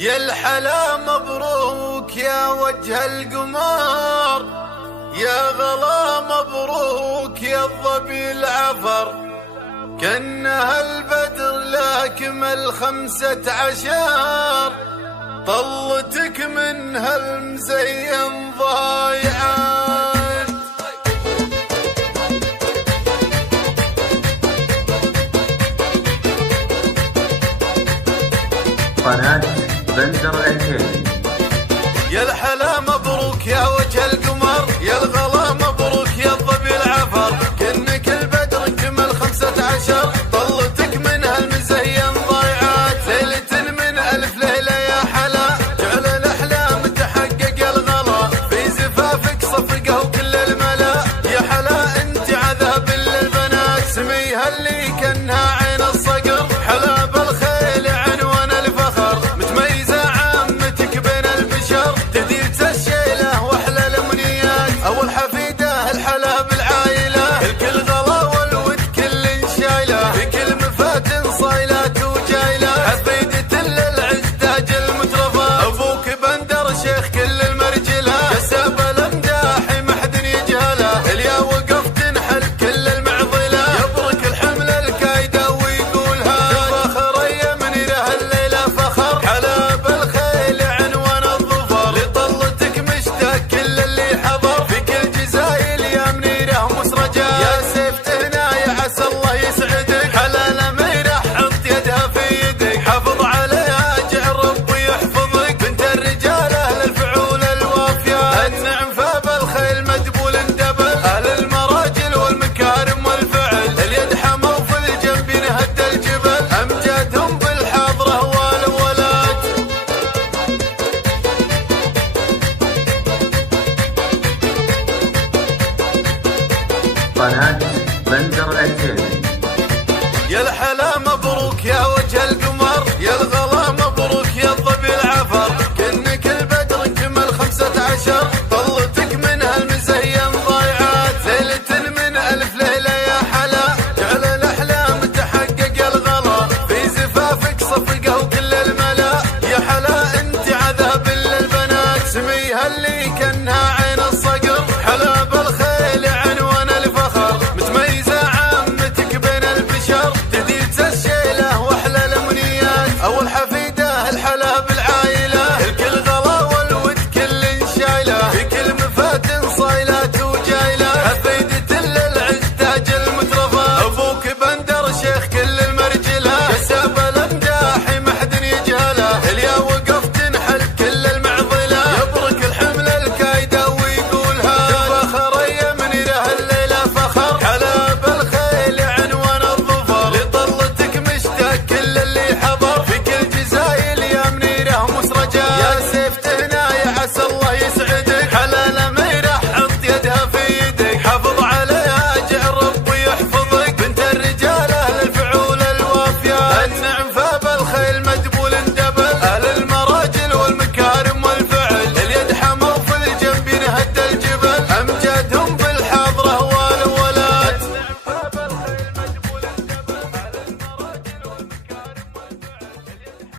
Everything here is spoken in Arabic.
يا الحلا مبروك يا وجه القمر، يا غلا مبروك يا الظبي العفر، كأنها البدر لاكمل 15، طلتك من هالمزين ضايعات. قناة بندر العتيبي. يا الحلا مبروك يا وجه القمر، يا الغلا مبروك يا الظبي العفر، كأنك البدر كمل 15، طلتك من هالمزين ضايعات. ليلة من ألف ليلة يا حلا، جعل الأحلام تحقق الغلا، في زفافك صفقه وكل الملا. يا حلا انت عذاب للبنات، سميها اللي كانها عين الصقر، حلا بالخيل عنوان الفخر، متميزة عامتك بين البشر، تديرت الشيلة واحلى الامنيات. اول حفيدة الحلا بالعايلة، الكل غلا والود كل شايله، في كل مفاتن صايلات وجايله، حفيدة للعز تاج المترفة، ابوك بندر شيخ كل المرجله، كسب الامداح ما حد يجهله، اليا وقف تنحل كل المعضله، يبرك الحمل الكايده ويقولها فخريه من له الليله فخر، حلا بالخيل عنوان الظفر، لطلتك مشتاق كل اللي حضر، في كل جزايل يا منيره مسرجه، يا سيف تهنايا عسى الله يسعدك، حلا الاميره حط يدها في يدك، حافظ عليها اجعل ربي يحفظك، بنت الرجال اهل الفعول الوافيه، النعم فبالخيل مدبول اندبل، اهل المراجل والمكارم والفعل، اليد حمى وفي الجنب ينهد الجبل، امجادهم بالحاضره والولاد. قناة بندر العتيبي. يا الحلا مبروك يا وجه القمر، يا الغلا مبروك يا الظبي العفر، كأنك البدر كمل 15، طلتك من هالمزين ضايعات. ليلة من ألف ليلة يا حلا، جعل الأحلام تحقق الغلا، في زفافك صفقه وكل الملا. يا حلا انت عذاب للبنات، سميها اللي كانها عين الصقر، حلا بالخيل عنوان الفخر، متميزة عامتك بين البشر، تديرت الشيلة واحلى الامنيات. اول حفيد